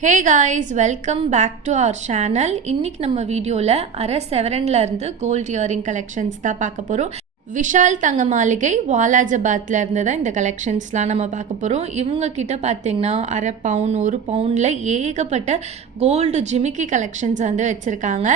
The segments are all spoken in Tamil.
Hey guys, welcome back to our channel. இன்றைக்கி நம்ம வீடியோவில் அரை செவரன்லேருந்து கோல்ட் இயரிங் கலெக்ஷன்ஸ் தான் பார்க்க போகிறோம். விஷால் தங்க மாளிகை வாலாஜபாத்தில் இருந்து தான் இந்த கலெக்ஷன்ஸ்லாம் நம்ம பார்க்க போகிறோம். இவங்கக்கிட்ட பார்த்திங்கன்னா அரை பவுன் ஒரு பவுனில் ஏகப்பட்ட கோல்டு ஜிமிக்கி கலெக்ஷன்ஸ் வந்து வச்சுருக்காங்க.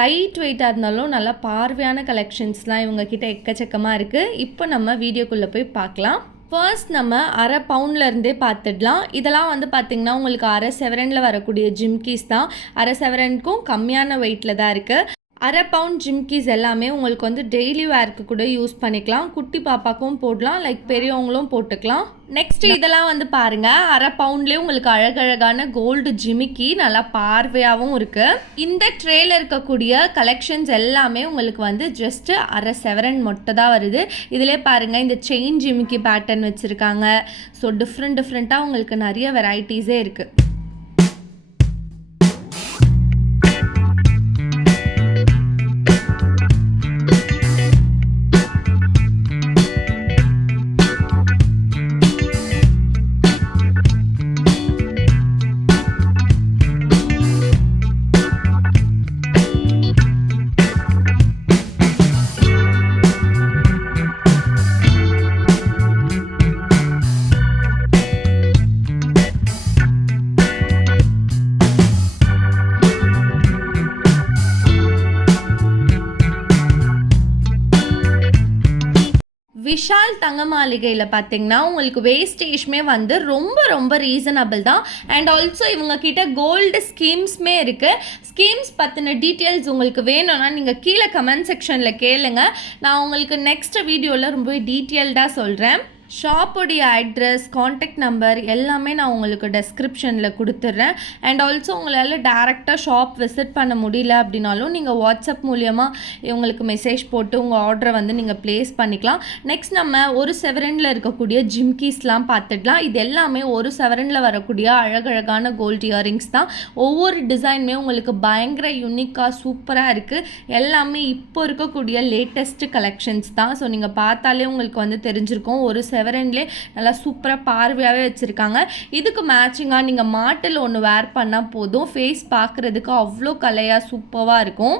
லைட் வெயிட்டாக இருந்தாலும் நல்லா பார்வையான கலெக்ஷன்ஸ்லாம் இவங்கக்கிட்ட எக்கச்சக்கமாக இருக்குது. இப்போ நம்ம வீடியோக்குள்ளே போய் பார்க்கலாம். ஃபர்ஸ்ட் நம்ம அரை பவுண்ட்லேருந்தே பார்த்துடலாம். இதெல்லாம் வந்து பார்த்திங்கன்னா உங்களுக்கு அரை செவரனில் வரக்கூடிய ஜிம்கீஸ் தான். அரை செவரனுக்கும் கம்மியான வெயிட்டில் தான் இருக்குது. அரை பவுண்ட் ஜிம்கீஸ் எல்லாமே உங்களுக்கு வந்து டெய்லி வேர்க்கு கூட யூஸ் பண்ணிக்கலாம். குட்டி பாப்பாக்கும் போடலாம், லைக் பெரியவங்களும் போட்டுக்கலாம். நெக்ஸ்ட் இதெல்லாம் வந்து பாருங்கள், அரை பவுண்ட்லேயே உங்களுக்கு அழகழகான கோல்டு ஜிமிக்கி நல்லா பார்வையாகவும் இருக்குது. இந்த ட்ரேல இருக்கக்கூடிய கலெக்ஷன்ஸ் எல்லாமே உங்களுக்கு வந்து ஜஸ்ட்டு அரை செவரன் மட்டும் தான் வருது. இதிலே பாருங்கள், இந்த செயின் ஜிமிக்கி பேட்டர்ன் வச்சுருக்காங்க. ஸோ டிஃப்ரெண்ட்டாக உங்களுக்கு நிறைய வெரைட்டிஸே இருக்குது. விஷால் தங்க மாளிகையில் பார்த்தீங்கன்னா உங்களுக்கு வேஸ்டேஜ்மே வந்து ரொம்ப ரீசனபிள் தான். அண்ட் ஆல்சோ இவங்கக்கிட்ட கோல்டு ஸ்கீம்ஸுமே இருக்குது. ஸ்கீம்ஸ் பற்றின டீட்டெயில்ஸ் உங்களுக்கு வேணும்னா நீங்கள் கீழே கமெண்ட் செக்ஷனில் கேளுங்க. நான் உங்களுக்கு நெக்ஸ்ட் வீடியோவில் ரொம்பவே டீட்டெயில்டாக சொல்கிறேன். ஷாப்போடைய அட்ரஸ், காண்டாக்ட் நம்பர் எல்லாமே நான் உங்களுக்கு டெஸ்கிரிப்ஷனில் கொடுத்துட்றேன். அண்ட் ஆல்சோ உங்களால் டேரெக்டாக ஷாப் விசிட் பண்ண முடியல அப்படின்னாலும் நீங்கள் வாட்ஸ்அப் மூலியமாக இவங்களுக்கு மெசேஜ் போட்டு உங்கள் ஆர்டரை வந்து நீங்கள் ப்ளேஸ் பண்ணிக்கலாம். நெக்ஸ்ட் நம்ம ஒரு செவரனில் இருக்கக்கூடிய ஜிம்கீஸ்லாம் பார்த்துடலாம். இது எல்லாமே ஒரு செவரனில் வரக்கூடிய அழகழகான கோல்டு இயரிங்ஸ் தான். ஒவ்வொரு டிசைனுமே உங்களுக்கு பயங்கர யூனிக்காக சூப்பராக இருக்குது. எல்லாமே இப்போ இருக்கக்கூடிய லேட்டஸ்ட்டு கலெக்ஷன்ஸ் தான். ஸோ நீங்கள் பார்த்தாலே உங்களுக்கு வந்து தெரிஞ்சிருக்கும். ஒரு செவரன்லே நல்லா சூப்பராக பார்வையாகவே வச்சுருக்காங்க. இதுக்கு மேட்சிங்காக நீங்கள் மாட்டில் ஒன்று வேர் பண்ணால் போதும். ஃபேஸ் பார்க்குறதுக்கு அவ்வளோ கலையாக சூப்பராக இருக்கும்.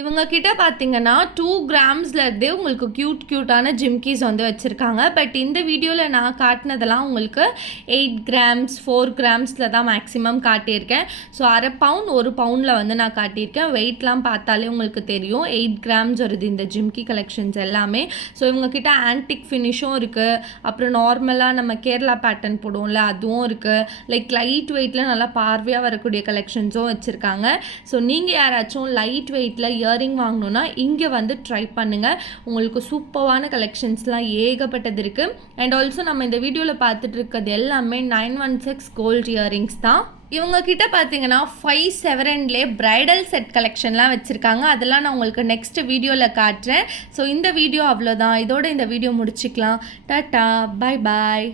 இவங்கக்கிட்ட பார்த்தீங்கன்னா 2 கிராம்ஸ்லேருந்தே உங்களுக்கு க்யூட்டான ஜிம்கீஸ் வந்து வச்சுருக்காங்க. பட் இந்த வீடியோவில் நான் காட்டினதெல்லாம் உங்களுக்கு 8 கிராம்ஸ் 4 கிராம்ஸில் தான் மேக்ஸிமம் காட்டியிருக்கேன். ஸோ அரை பவுன் ஒரு பவுனில் வந்து நான் காட்டியிருக்கேன். வெயிட்லாம் பார்த்தாலே உங்களுக்கு தெரியும். 8 கிராம்ஸ் வருது இந்த ஜிம்கி கலெக்ஷன்ஸ் எல்லாமே. ஸோ இவங்கக்கிட்ட ஆன்டிக் ஃபினிஷும் இருக்குது. அப்புறம் நார்மலாக நம்ம கேரளா பேட்டர்ன் போடுவோம்ல அதுவும் இருக்குது. லைக் லைட் வெயிட்டில் நல்லா பார்வையாக வரக்கூடிய கலெக்ஷன்ஸும் வச்சுருக்காங்க. ஸோ நீங்கள் யாராச்சும் லைட் வெயிட்டில் இயரிங் வாங்கணும்னா இங்கே வந்து ட்ரை பண்ணுங்கள். உங்களுக்கு சூப்பரான கலெக்ஷன்ஸ்லாம் ஏகப்பட்டது இருக்குது. அண்ட் ஆல்சோ நம்ம இந்த வீடியோவில் பார்த்துட்டு இருக்கிறது எல்லாமே 916 கோல்ட் இயரிங்ஸ் தான். இவங்க கிட்ட பார்த்தீங்கன்னா 5 செவரன்லேயே பிரைடல் செட் கலெக்ஷன்லாம் வச்சுருக்காங்க. அதெல்லாம் நான் உங்களுக்கு நெக்ஸ்ட் வீடியோவில் காட்டுறேன். ஸோ இந்த வீடியோ அவ்வளோதான். இதோட இந்த வீடியோ முடிச்சுக்கலாம். Tata, bye bye.